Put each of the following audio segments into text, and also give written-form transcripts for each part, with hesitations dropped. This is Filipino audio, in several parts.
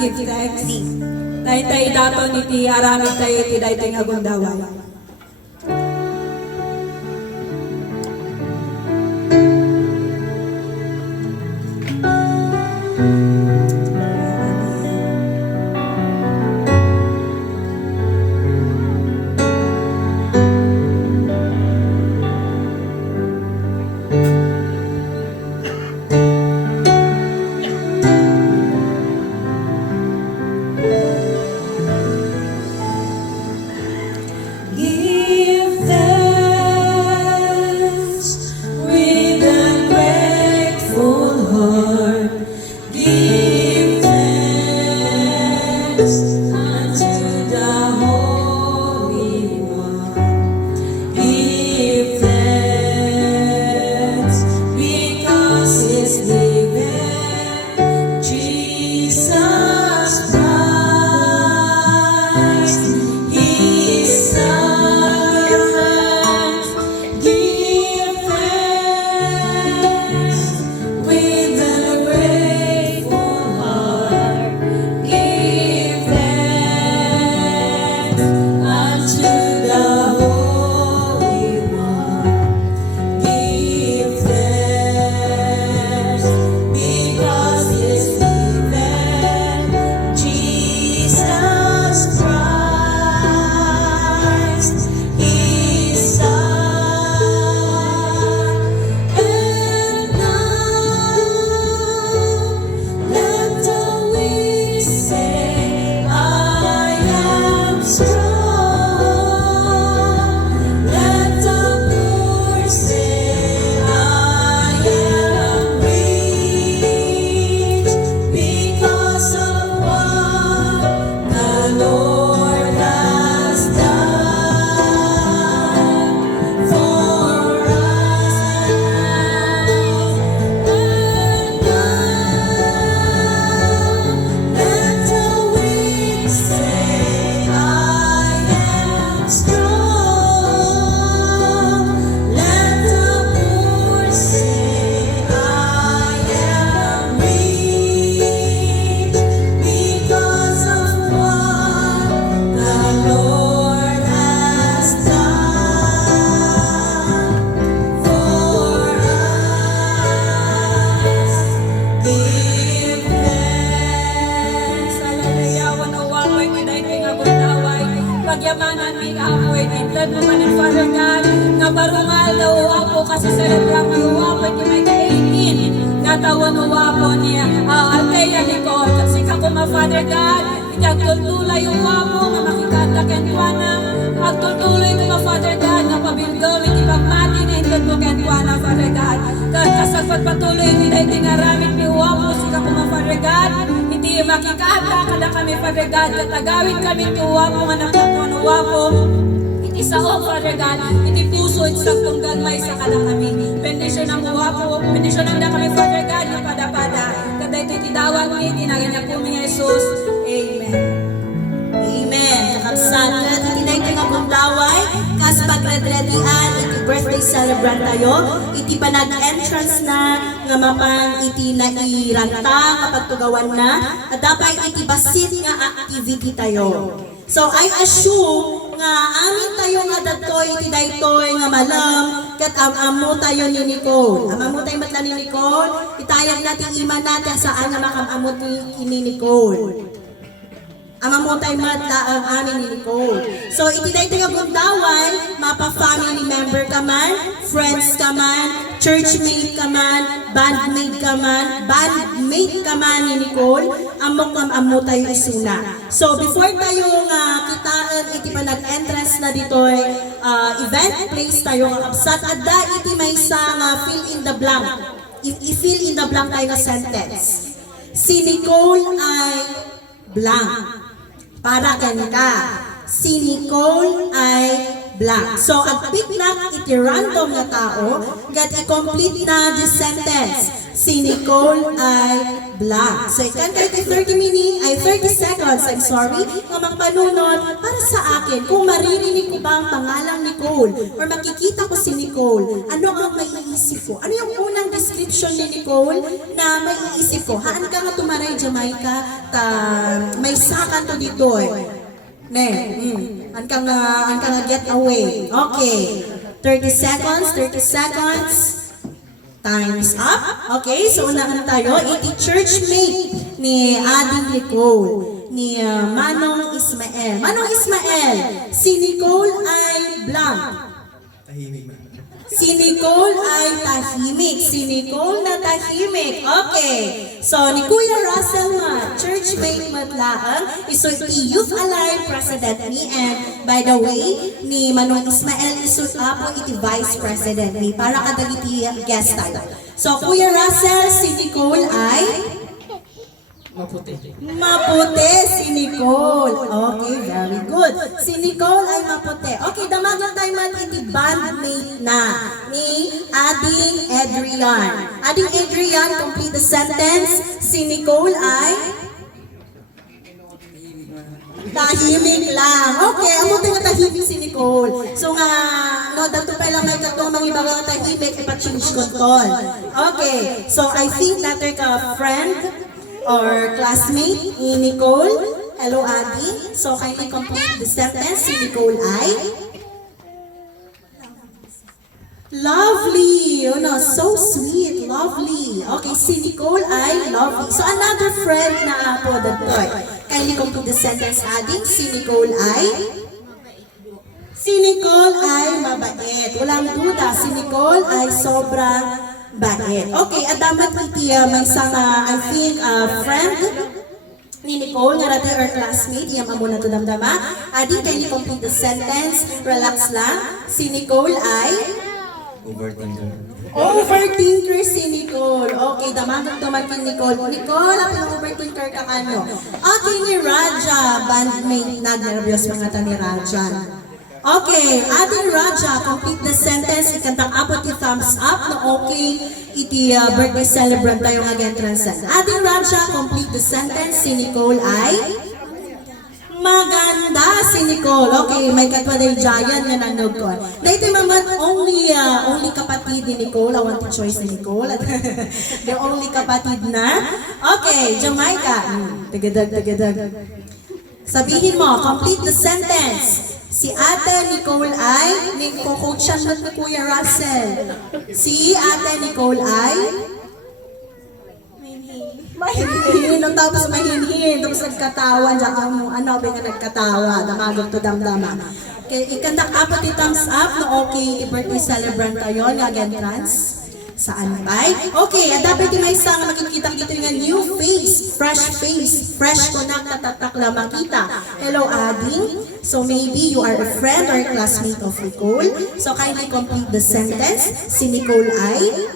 give thanks. Tay daton iti aramid tayo iti daytoy nga gundaway. Give thanks with a grateful heart. Give thanks unto the Holy One. Give thanks because He's given Jesus Christ. His Son. Give thanks with a grateful heart. Give thanks unto the Holy One. Give thanks because He's given Jesus Christ, His Son. And now let the weak say, I am strong. Let the poor say, I am rich because of what the Lord has done for us. And now let the weak say, I am strong. Let the poor say, I am rich because of what the Lord has done for us. Give thanks. Hallelujah, wanawakoy ni daytoy nga gundaway. Pagyamanan mi kaapoy tindan mo manen Father God. Nga barungal daw ako kasi celebra mo uwapo ti may kainin. Natawan uwapo niya Althea Nicole. Kasi kako ma Father God. Itagtultulay uwapo nga makikanta kentuana. Agtultuloy ko ma Father God. Nga pabilgol iti pagmati na indod mo kentuana Father God. Kasagpat patuloy ni daytoy nga ramit mi uwapo si kako ma Father God. Iti makikanta kada kami Father God. Katagawin kami ti uwapo nga nakatuan uwapo. Iti sao Father God. Iti puso iti sagtunggan may sa kada kami. Bendisyon ang uwapo. Bendisyon ang da kami Father God. Nga pada-pada. Kada ito iti dawat ni. Tinaganya po mi Jesus. Amen. Amen. Kakabsat at itinay nga gundaway kas pagredredian iti birthday celebrant tayo iti panag-entrance na nga mapan iti nairanta kapag tugawan na at dapat iti basit nga activity tayo. So I assume nga amin tayo nga datoy iti daytoy nga malam kat amamo tayo ni Nicole. Amamo tayo matla ni Nicole. Itayag natin iman natin saan nga makamamot ni Nicole. Amamotay matla ang amin ni Nicole. So, itinay nga gundaway, mapa-family member ka man, friends ka man, churchmate ka man, bandmate ka man ni Nicole, amo tayo isuna. So, before tayo nga kitaan, iti pa nag-entrance na dito'y event place tayo kakabsat, adda iti may isa nga fill in the blank. I-fill in the blank tayo nga sentence. Si Nicole ay blank. Para ka. Si Nicole ay blank. So, pick na iti random na tao, gat i-complete na the sentence. Si Nicole ay blank. So, ikan kayo 30 seconds, I'm sorry, na magpanunod para sa akin kung maririnig ko ba ang pangalang Nicole or makikita ko si Nicole, ano ang maiisip ko? Ano yung unang description ni Nicole na maiisip ko? Haan ka nga tumaray, Jamaica, may sakan to dito eh. An ka nga get away. Okay. 30 seconds. Time's up. Okay, so unahan tayo. Iti churchmate ni Ading Nicole, ni Manong Ismael. Manong Ismael, si Nicole ay blank. Tahimik na. Si Nicole ay tahimik. Si Nicole na tahimik. Okay. So, ni Kuya Russell ma, churchmate matlaan, iso iti Youth Alive President ni, and by the way, ni Manong Ismael iso apo iti Vice President ni, para kadagiti guest tayo. So, Kuya Russell, si Nicole ay Maputi. maputi, si Nicole. Okay, very good. Si Nicole ay maputi. Okay, damagan tayo man iti bandmate na ni Ading Adrian. Ading Adrian, complete the sentence. Si Nicole ay tahimik lang. Okay, amo nga tahimik si Nicole. So nga, no, dato pa lang may katong mga ibang tahimik, ipa-change control. Okay, so I think that ka friend or classmate ni Nicole. Hello, Adi. So, kindly complete the sentence. Si Nicole ay lovely. You know, so sweet. Lovely. Okay, si Nicole ay lovely. So, another friend na po datoy. Kindly complete the sentence, Adi. Si Nicole ay mabait. Walang duda. Si Nicole ay sobrang bait. Okay, at dapat iti may isang, I think, friend ni Nicole, nga rati or classmate, iyang amo na to damdama. Adi, can you complete the sentence? Relax lang. Si Nicole ay Overthinker. overthinker si Nicole. Okay, damagan tumakin Nicole. Nicole, ako ng overthinker ka kano. Okay, ni Raja, bandmate, nag-nervyos mga ta ni Raja. Okay, Ading Raja, complete the sentence. Ikantang abot yung thumbs up na okay. Iti birthday celebrant tayo nga gentransan. Ading Raja, complete the sentence. Si Nicole ay maganda si Nicole. Okay, may katwaday giant nga nanog ko. Dahito mamat only kapatid ni Nicole. I want to choice ni Nicole. The only kapatid na. Okay, Jamaica. Tagadag. Sabihin mo, complete the sentence. Si Ate Nicole ay, coachan mo ni Kuya Russell. Si Ate Nicole ay mahinhin. Tapos mahinhin. Tapos nagkatawa. Ano ba nga nagkatawa? Damagod to damdama. Okay, ikandak apat yung thumbs up na okay, i-birthday celebrant tayo, nag-entrance. Saan ba? Okay, dapat yung may isang makikita dito yung new face, fresh ko na natatakla makita. Hello, Ading. So maybe you are a friend or a classmate of Nicole. So kindly complete the sentence. Si Nicole ay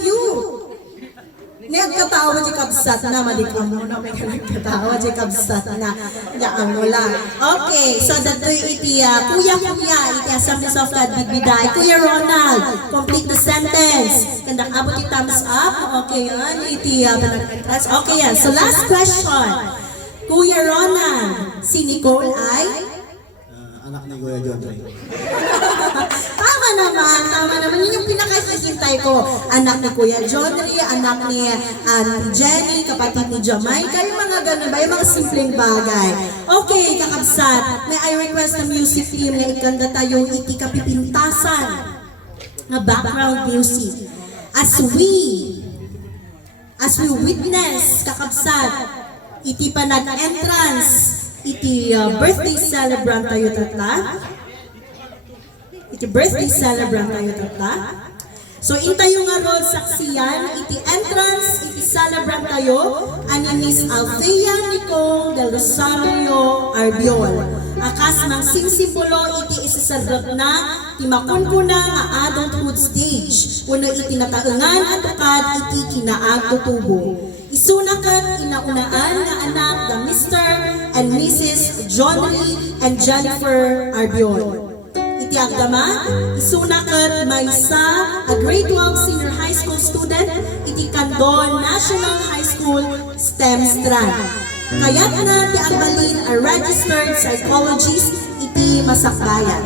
cute. Nagkatawa di kabsat na, madikam mo na, may nagkatawa di kabsat na, daan mo lang. Okay, so dato'y iti, kuya, iti Assemblies of God, bigbiday. Kuya Ronald, complete the sentence. Kandak abot yung thumbs up. Okay, yan, iti, okay, yan. So last question. Kuya Ronald, si Nicole ay? Anak ni Kuya John Ray. Tama naman. Yun yung pinakahihintay ko. Anak ni Kuya John Ray, anak ni Auntie Jenny, kapatid ni Jamaica, yung mga ganun ba, yung mga simpleng bagay. Okay, kakabsat, may I request na music team na ikanda tayo iti kapipintasan na background music. As we witness, kakabsat, iti pa nag-entrance, iti birthday celebrant tayo tatla. So, intayo nga rod saksiyan, iti entrance, iti celebrant tayo, ani Miss Althea Nicole del Rosario Arbiol. Akas ng singsipulo, iti isasadrap na, timakon ko na nga adulthood stage. Uno iti nataengan at ukad, iti kinaag tutubo. Isunakat inaunaan nga anak na Mr. and Mrs. John Lee and Jennifer Arbiol. iti agdama, isunakat maysa a grade 12 senior high school student iti Candon National High School STEM strand. Kayat na ti agbalin a registered psychologist iti Masakbayan.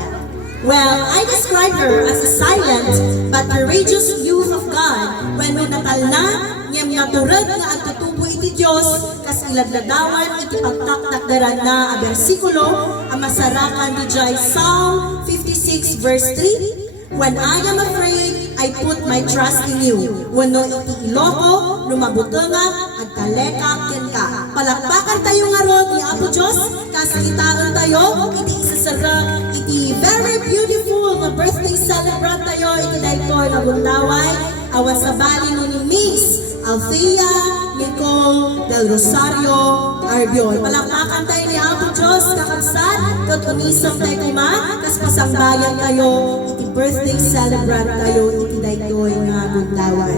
Well, I describe her as a silent but courageous youth of God when no natal na niyam naturad nga agtutubo iti Diyos kas iladladawan iti pagtaktakdaran na a bersikulo ang masarakan di jay Psalm 56 verse 3. When I am afraid, I put my trust in you. Wano iti iloko, lumabutunga, at talekak ken ka. Palakpakan tayo nga rod ni Apo Diyos, kasitaan tayo, iti isasara, iti very beautiful na birthday celebrant tayo, iti daytoy na bundaway, awas sa bali ni Miss Althea Nicole Del Rosario Arbiol. Palakpakan tayo ni Apo Diyos, kakabsat, katunisang tayo kuma, kas pasangbayan tayo, iti birthday celebrant tayo, iti daytoy nga bundaway.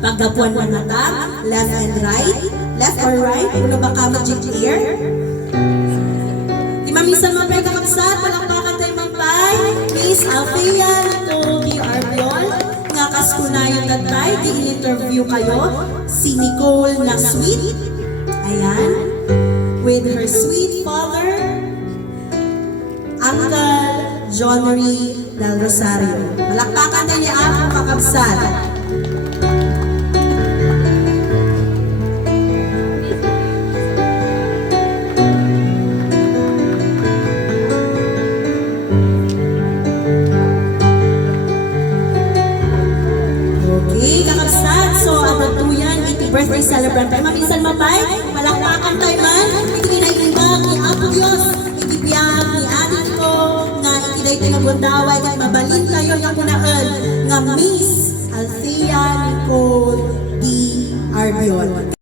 Pagdapuan mo mata, left and right, left or right, uno ba ka magic ear? Di mamisan mo pwede kakabsat, palakpakan tayo magpay, Miss Althea Nicole Arbiol, nga kaskunayan tatay, di in-interview kayo, si Nicole na sweet, ayan, with her sweet father, Uncle John Marie Del Rosario. Palakpakan tayo niya ang kakabsat. Okay, kakabsat. So, ano to yan? Iti birthday celebrant tayo. Maminsan mapay, palakpakan tayo man. Iti kinaimbag ni Apo Diyos. Iti biyag ni adik ko. Nga iti dahi tayo bundaway. Kaya mabalin tayo yung punaan. Nga Miss Althea Nicole D. Arbiol.